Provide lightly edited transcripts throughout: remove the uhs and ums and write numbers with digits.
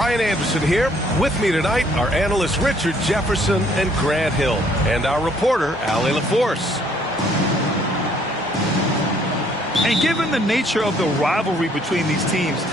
Brian Anderson here. With me tonight are analysts Richard Jefferson and Grant Hill, and our reporter, Allie LaForce. And given the nature of the rivalry between these teams,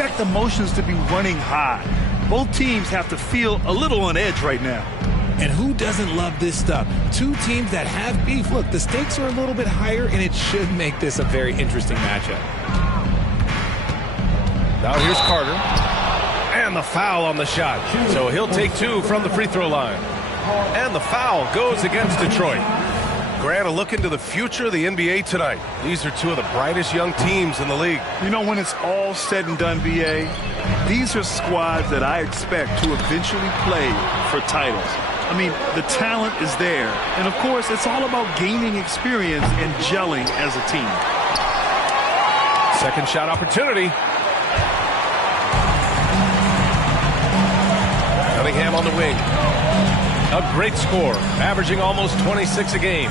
expect emotions to be running high. Both teams have to feel a little on edge right now. And who doesn't love this stuff? Two teams that have beef. Look, the stakes are a little bit higher, and it should make this a very interesting matchup. Now here's Carter. And the foul on the shot. So he'll take two from the free throw line. And the foul goes against Detroit. Grant, a look into the future of the NBA tonight. These are two of the brightest young teams in the league. You know, when it's all said and done, B.A., these are squads that I expect to eventually play for titles. I mean, the talent is there. And, of course, it's all about gaining experience and gelling as a team. Second shot opportunity. Cunningham on the wing. A great score, averaging almost 26 a game.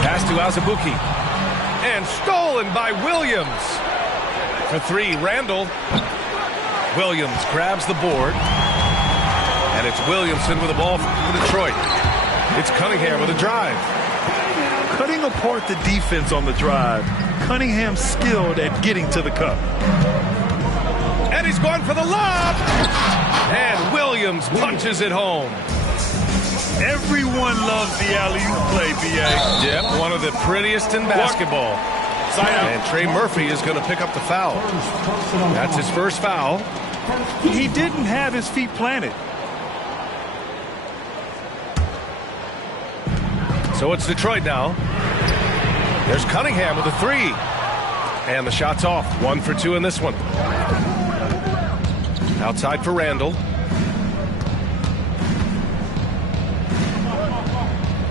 Pass to Azubuike. And stolen by Williams. For three, Randle. Williams grabs the board. And it's Williamson with the ball for Detroit. It's Cunningham with a drive. Cutting apart the defense on the drive. Cunningham skilled at getting to the cup. And he's going for the lob. And Williams punches it home. Everyone loves the alley-oop play, B.A. Yep, one of the prettiest in basketball. And Trey Murphy is going to pick up the foul. That's his first foul. He didn't have his feet planted. So it's Detroit now. There's Cunningham with a three. And the shot's off. 1 for 2 in this one. Outside for Randle.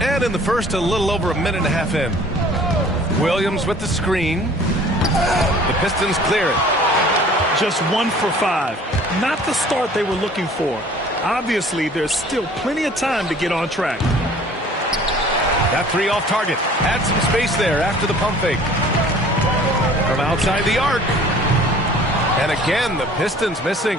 And in the first, a little over a minute and a half in. Williams with the screen. The Pistons clear it. Just 1 for 5. Not the start they were looking for. Obviously, there's still plenty of time to get on track. That three off target. Had some space there after the pump fake. From outside the arc. And again, the Pistons missing.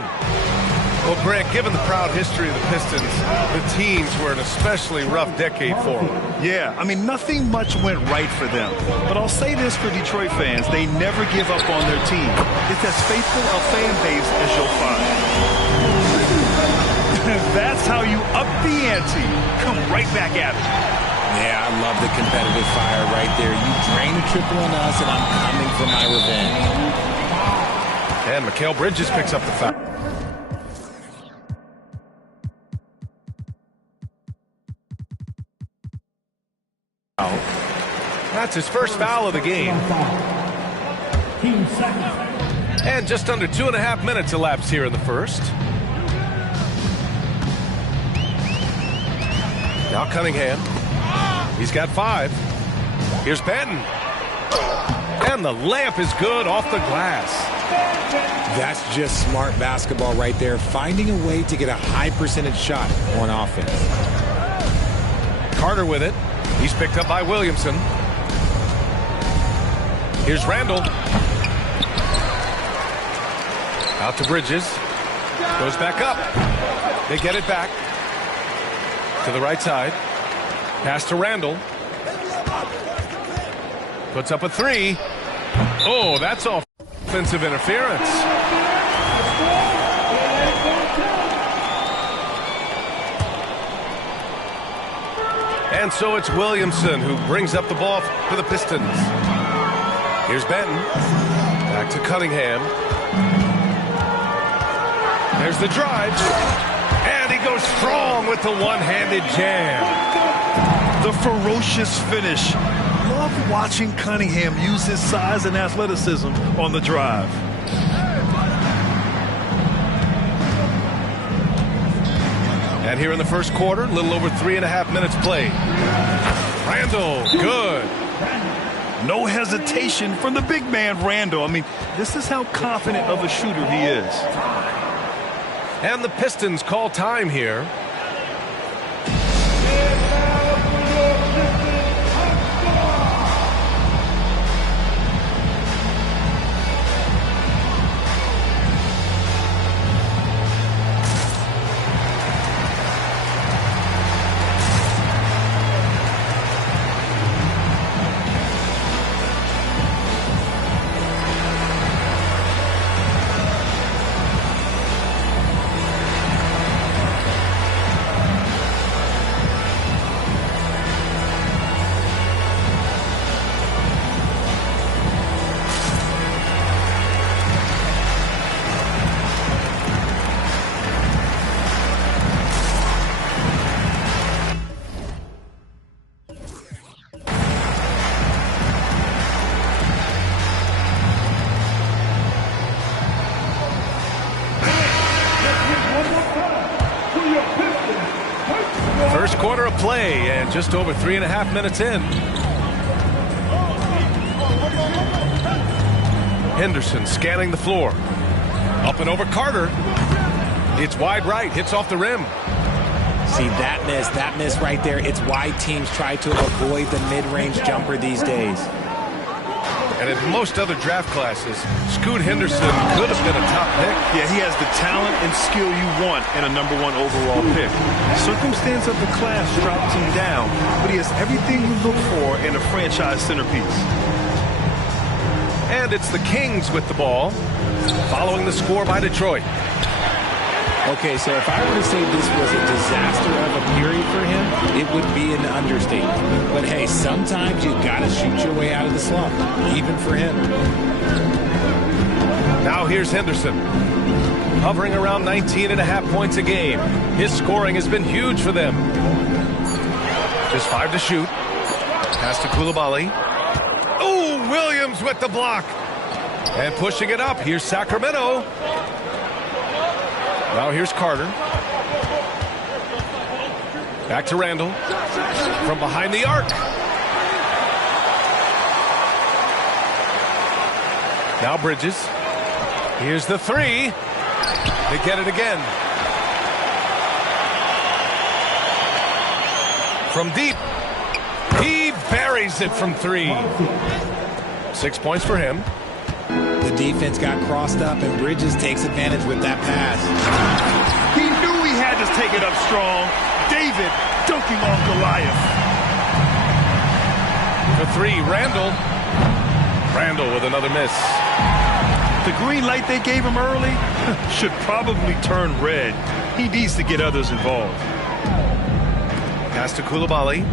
Well, Grant, given the proud history of the Pistons, the teams were an especially rough decade for them. Yeah, I mean, nothing much went right for them. But I'll say this for Detroit fans, they never give up on their team. It's as faithful a fan base as you'll find. That's how you up the ante. Come right back at it. Yeah, I love the competitive fire right there. You drain a triple on us, and I'm coming for my revenge. And Mikal Bridges picks up the foul. That's his first foul of the game. Team second. And just under 2.5 minutes elapsed here in the first. Now Cunningham. He's got 5. Here's Benton. And the layup is good off the glass. That's just smart basketball right there, finding a way to get a high percentage shot on offense. Carter with it. He's picked up by Williamson. Here's Randle. Out to Bridges. Goes back up. They get it back. To the right side. Pass to Randle. Puts up a 3. Oh, that's offensive interference. And so it's Williamson who brings up the ball for the Pistons. Here's Benton. Back to Cunningham. There's the drive. And he goes strong with the one-handed jam. The ferocious finish. Love watching Cunningham use his size and athleticism on the drive. And here in the first quarter, a little over 3.5 minutes played. Randle, good. No hesitation from the big man, Randle. I mean, this is how confident of a shooter he is. And the Pistons call time here. First quarter of play and just over 3.5 minutes in. Henderson scanning the floor. Up and over Carter. It's wide right, hits off the rim. See, that miss right there, it's why teams try to avoid the mid-range jumper these days. And in most other draft classes, Scoot Henderson could have been a top pick. Yeah, he has the talent and skill you want in a #1 overall pick. Circumstance of the class dropped him down, but he has everything you look for in a franchise centerpiece. And it's the Kings with the ball, following the score by Detroit. Okay, so if I were to say this was a disaster of a period for him, it would be an understatement. But hey, sometimes you gotta shoot your way out of the slump, even for him. Now here's Henderson, hovering around 19.5 points a game. His scoring has been huge for them. Just 5 to shoot. Pass to Coulibaly. Oh, Williams with the block. And pushing it up, here's Sacramento. Now here's Carter. Back to Randle. From behind the arc. Now Bridges. Here's the 3. They get it again. From deep. He buries it from 3. 6 points for him. The defense got crossed up, and Bridges takes advantage with that pass. He knew he had to take it up strong. David dunking on Goliath. For 3, Randle. Randle with another miss. The green light they gave him early should probably turn red. He needs to get others involved. Pass to Coulibaly.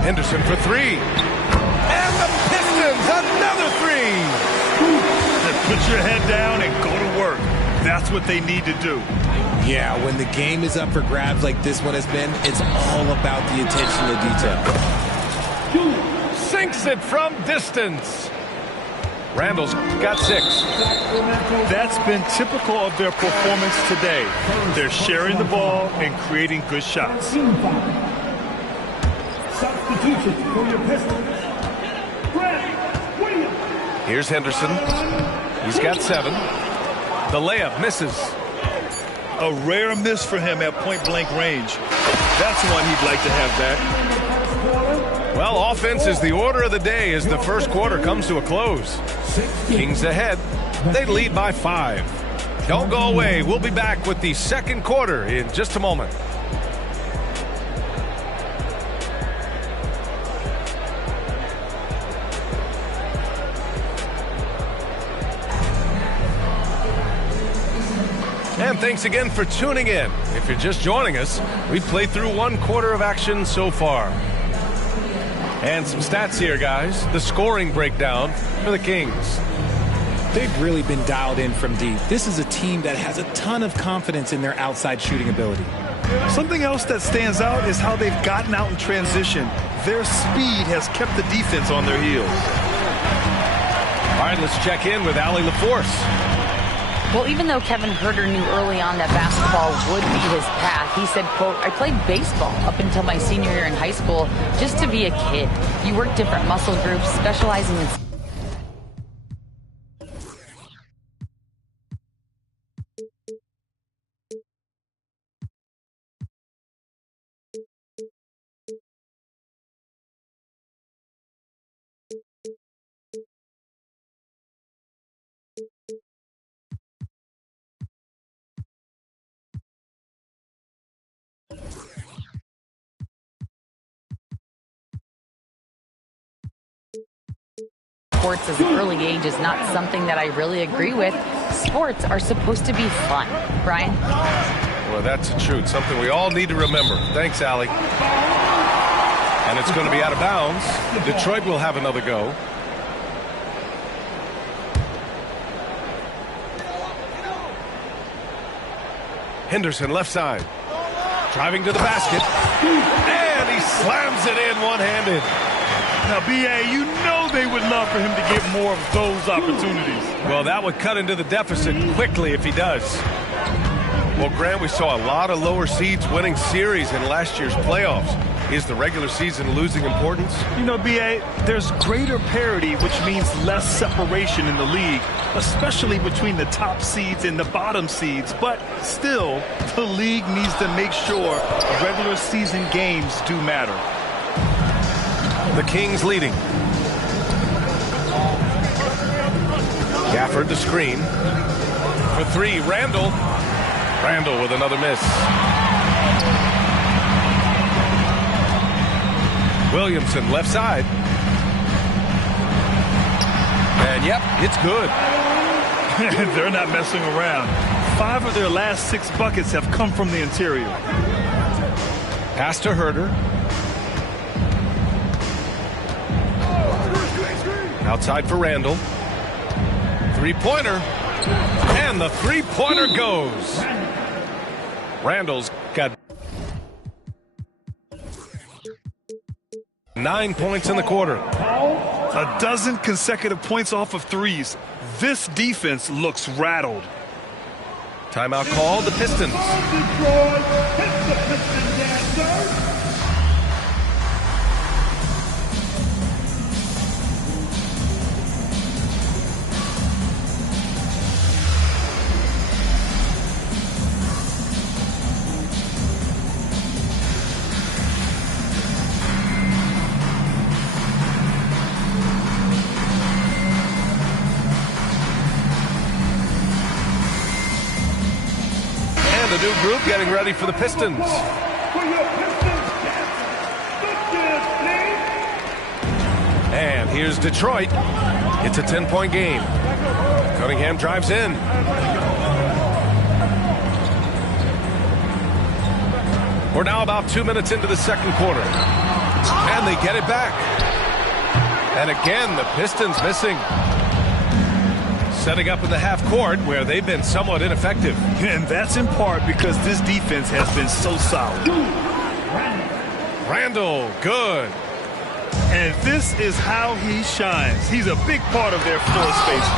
Henderson for 3. And the Pistons, another 3. Put your head down and go to work. That's what they need to do. Yeah, when the game is up for grabs like this one has been, it's all about the attention to detail. Sinks it from distance. Randle's got 6. That's been typical of their performance today. They're sharing the ball and creating good shots. Substitution for your Pistons. Here's Henderson. He's got 7. The layup misses. A rare miss for him at point-blank range. That's one he'd like to have back. Well, offense is the order of the day as the first quarter comes to a close. Kings ahead. They lead by 5. Don't go away. We'll be back with the second quarter in just a moment. And thanks again for tuning in. If you're just joining us, we've played through 1 quarter of action so far. And some stats here, guys. The scoring breakdown for the Kings. They've really been dialed in from deep. This is a team that has a ton of confidence in their outside shooting ability. Something else that stands out is how they've gotten out in transition. Their speed has kept the defense on their heels. All right, let's check in with Allie LaForce. Well, even though Kevin Herter knew early on that basketball would be his path, he said, quote, I played baseball up until my senior year in high school just to be a kid. You work different muscle groups, specializing in sports as an early age is not something that I really agree with. Sports are supposed to be fun. Brian? Well, that's the truth. Something we all need to remember. Thanks, Allie. And it's going to be out of bounds. Detroit will have another go. Henderson left side. Driving to the basket. And he slams it in one-handed. Now, B.A., you know they would love for him to get more of those opportunities. Well, that would cut into the deficit quickly if he does. Well, Grant, we saw a lot of lower seeds winning series in last year's playoffs. Is the regular season losing importance? You know, B.A., there's greater parity, which means less separation in the league, especially between the top seeds and the bottom seeds. But still, the league needs to make sure regular season games do matter. The Kings leading. Gafford the screen. For 3, Randle. Randle with another miss. Williamson left side. And yep, it's good. They're not messing around. 5 of their last 6 buckets have come from the interior. Pass to Herter. Outside for Randle. Three-pointer. And the three-pointer goes. Randle's got 9 points in the quarter. A dozen consecutive points off of threes. This defense looks rattled. Timeout called, the Pistons. The new group getting ready for the Pistons. And here's Detroit. It's a 10-point game. Cunningham drives in. We're now about 2 minutes into the second quarter. And they get it back. And again, the Pistons missing. Setting up in the half court where they've been somewhat ineffective. And that's in part because this defense has been so solid. Randle, good. And this is how he shines. He's a big part of their floor space.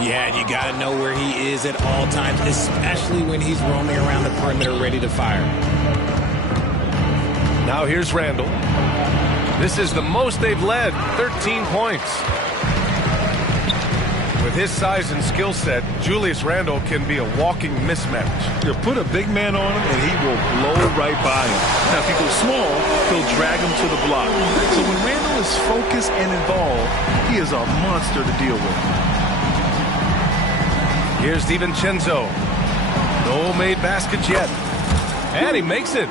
Yeah, and you got to know where he is at all times, especially when he's roaming around the perimeter ready to fire. Now here's Randle. This is the most they've led, 13 points. With his size and skill set, Julius Randle can be a walking mismatch. You put a big man on him, and he will blow right by him. Now, if he goes small, he'll drag him to the block. So when Randle is focused and involved, he is a monster to deal with. Here's DiVincenzo. No made baskets yet. And he makes it.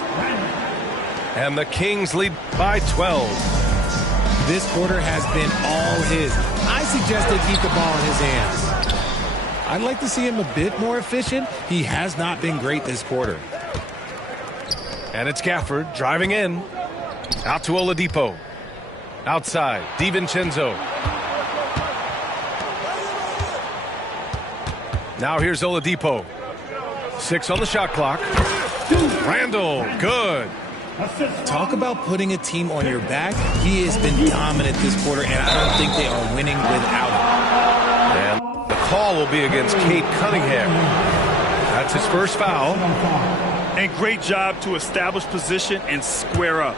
And the Kings lead by 12. This quarter has been all his. I suggest they keep the ball in his hands. I'd like to see him a bit more efficient. He has not been great this quarter. And it's Gafford driving in. Out to Oladipo. Outside, DiVincenzo. Now here's Oladipo. 6 on the shot clock. Randle, good. Talk about putting a team on your back. He has been dominant this quarter, and I don't think they are winning without him. And the call will be against Cade Cunningham. That's his first foul. And great job to establish position and square up.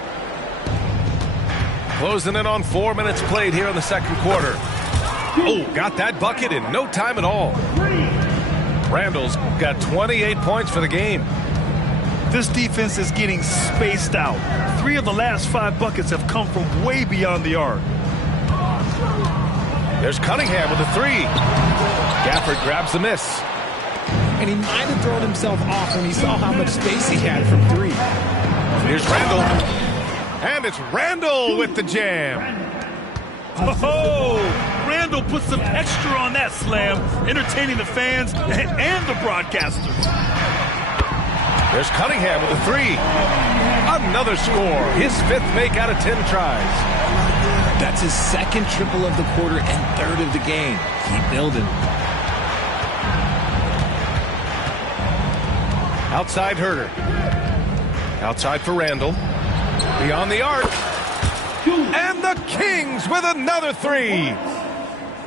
Closing in on 4 minutes played here in the second quarter. Oh, got that bucket in no time at all. Randle's got 28 points for the game. This defense is getting spaced out. 3 of the last 5 buckets have come from way beyond the arc. There's Cunningham with a 3. Gafford grabs the miss. And he might have thrown himself off when he saw how much space he had from 3. Here's Randle. And it's Randle with the jam. Oh, Randle put some extra on that slam, entertaining the fans and the broadcasters. There's Cunningham with a 3. Another score. His 5th make out of 10 tries. That's his 2nd triple of the quarter and 3rd of the game. Keep building. Outside Herter. Outside for Randle. Beyond the arc. And the Kings with another 3.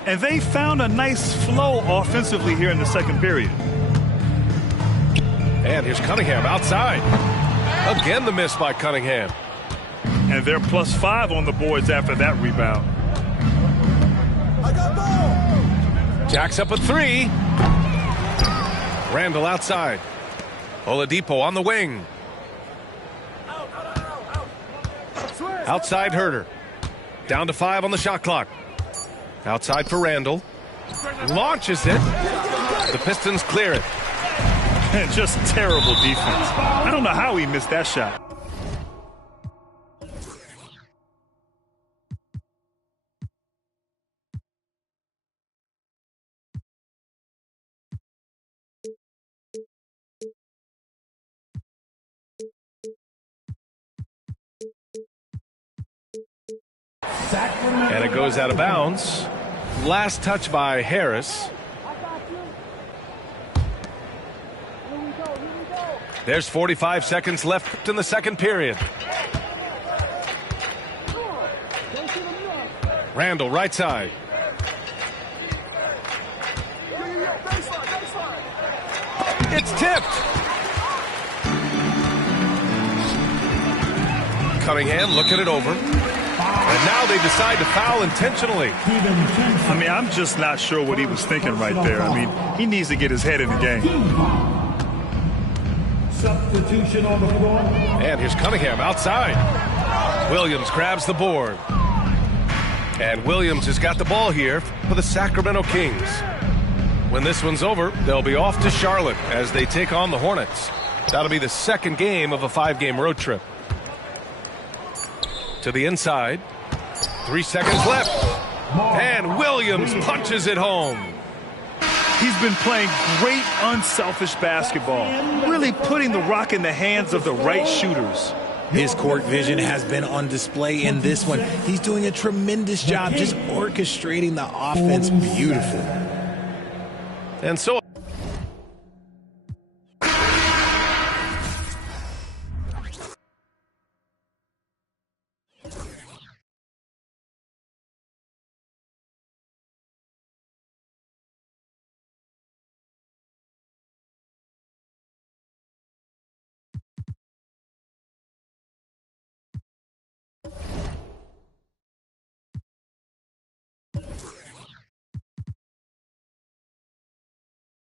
And they found a nice flow offensively here in the second period. And here's Cunningham outside. Again, the miss by Cunningham. And they're +5 on the boards after that rebound. Jacks up a 3. Randle outside. Oladipo on the wing. Outside Herter. Down to 5 on the shot clock. Outside for Randle. Launches it. The Pistons clear it. And just terrible defense. I don't know how he missed that shot. And it goes out of bounds. Last touch by Harris. There's 45 seconds left in the second period. Randle right side. It's tipped. Cunningham looking it over. And now they decide to foul intentionally. I mean, I'm just not sure what he was thinking right there. I mean, he needs to get his head in the game. Substitution on the floor. And here's Cunningham outside. Williams grabs the board. And Williams has got the ball here for the Sacramento Kings. When this one's over, they'll be off to Charlotte as they take on the Hornets. That'll be the second game of a 5-game road trip. To the inside. 3 seconds left. And Williams punches it home. He's been playing great unselfish basketball, really putting the rock in the hands of the right shooters. His court vision has been on display in this one. He's doing a tremendous job just orchestrating the offense beautifully. And so